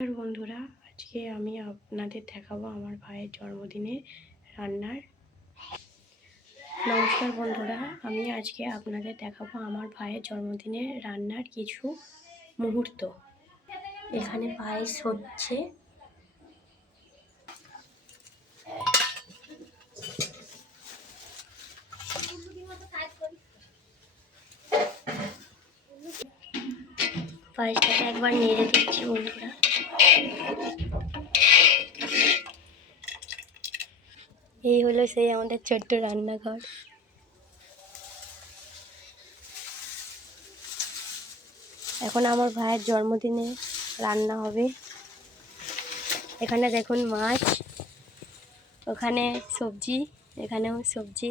নমস্কার বন্ধুরা, আজকে আমি আপনাদের দেখাবো আমার ভাইয়ের জন্মদিনে রান্নার। নমস্কার বন্ধুরা, আমি আজকে আপনাদের দেখাবো আমার ভাইয়ের জন্মদিনে রান্নার কিছু মুহূর্ত। এখানে পায়েস হচ্ছে। পায়েসটাকে একবার নেড়ে দিচ্ছি বন্ধুরা। এই হলো সেই আমাদের ছোট্ট রান্নাঘর। এখন আমার ভাইয়ের জন্মদিনে রান্না হবে। এখানে দেখুন মাছ, ওখানে সবজি, এখানেও সবজি।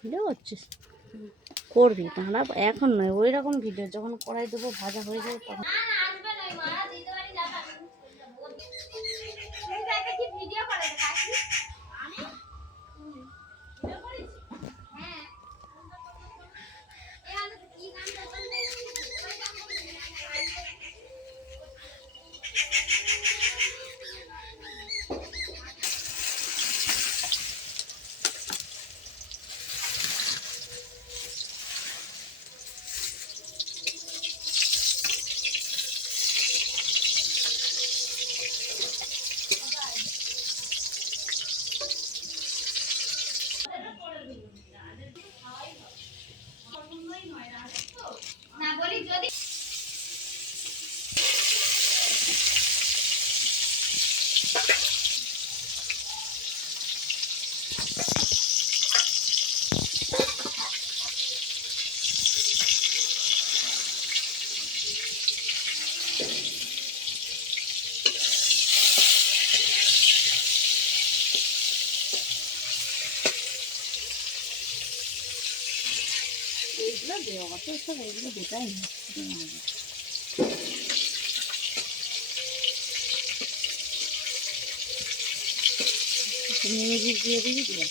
ভিডিও করছিস? করবি তাহলে, এখন নয়, ওই রকম ভিডিও যখন কড়াই দেবো ভাজা হয়ে যাবে তখন। এইগুলো দেওয়া তো সব, এইগুলো দেখাই না। মিউজিক দিয়ে দিবি দিয়ে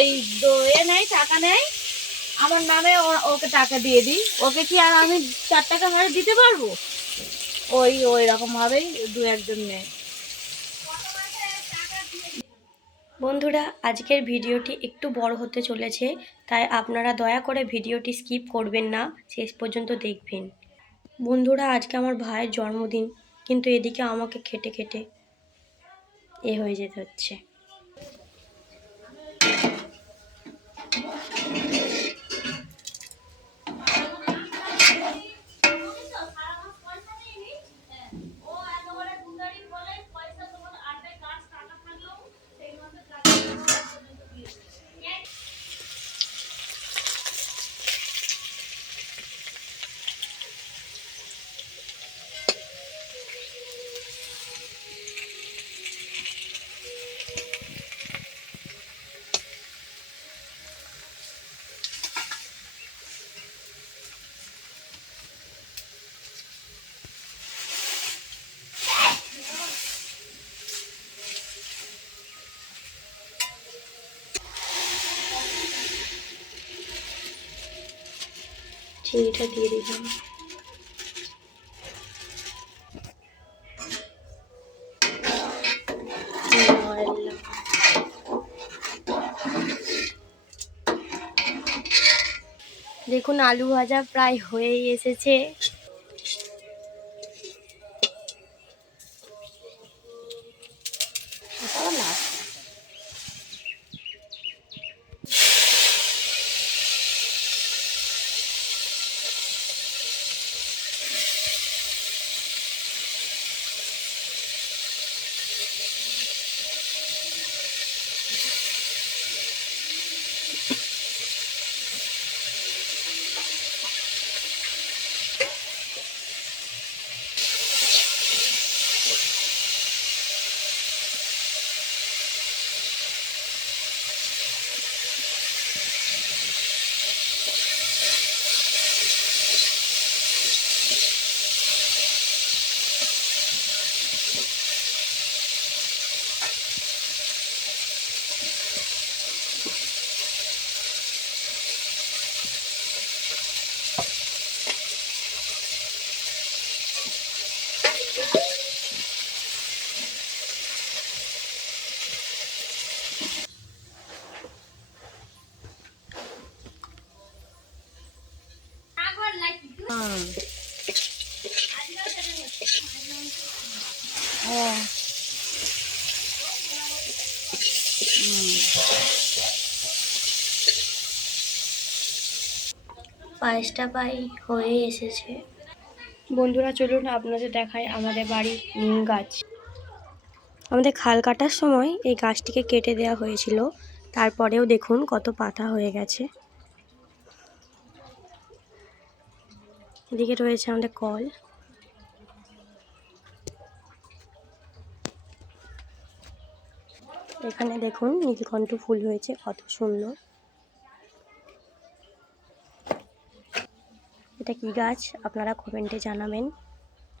এই এ নেই, টাকা নেই আমার নামে, ওকে টাকা দিয়ে দিই। ওকে কি আর আমি 4 টাকা হারে দিতে পারবো? ওই ওই রকম ভাবেই দু একজন নেই। বন্ধুরা, আজকের ভিডিওটি একটু বড় হতে চলেছে, তাই আপনারা দয়া করে ভিডিওটি স্কিপ করবেন না, শেষ পর্যন্ত দেখবেন। বন্ধুরা, আজকে আমার ভাইয়ের জন্মদিন, কিন্তু এদিকে আমাকে খেটে খেটে হয়ে যেতে হচ্ছে। চিনিটা দিয়ে দিলাম। দেখুন, আলু ভাজা প্রায় হয়েই এসেছে। পায়েসটা প্রায় হয়ে এসেছে। বন্ধুরা চলুন আপনাদের দেখায় আমাদের বাড়ির নিম গাছ। আমাদের খাল কাটার সময় এই গাছটিকে কেটে দেওয়া হয়েছিল, তারপরেও দেখুন কত পাতা হয়ে গেছে। এদিকে রয়েছে আমাদের কল। এখানে দেখুন নীলকণ্ঠ ফুল হয়েছে, কত সুন্দর। এটা কি গাছ আপনারা কমেন্টে জানাবেন।